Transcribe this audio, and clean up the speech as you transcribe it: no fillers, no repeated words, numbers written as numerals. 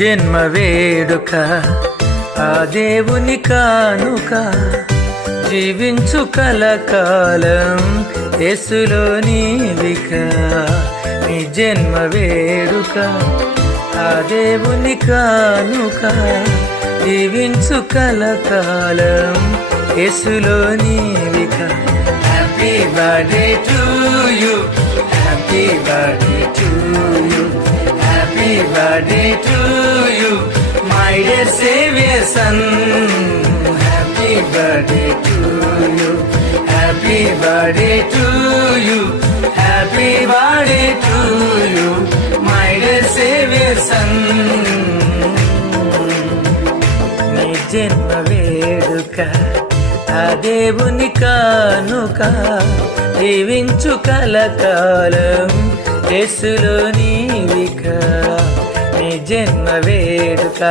జన్మ వేడుక ఆ దేవుని కానుక జీవించు కలకాలం యేసులో నీవిక నీ జన్మ వేడుక ఆ దేవుని కానుక జీవించు కలకాలం యేసులో నీవిక happy birthday to you happy birthday to you happy birthday to you my dear saviour son happy birthday to you happy birthday to you happy birthday to you my dear saviour son నీ జన్మ వేడుక ఆ దేవుని కానుక జీవించు కలకాలం యేసులో నీవిక నీ జన్మ వేడుక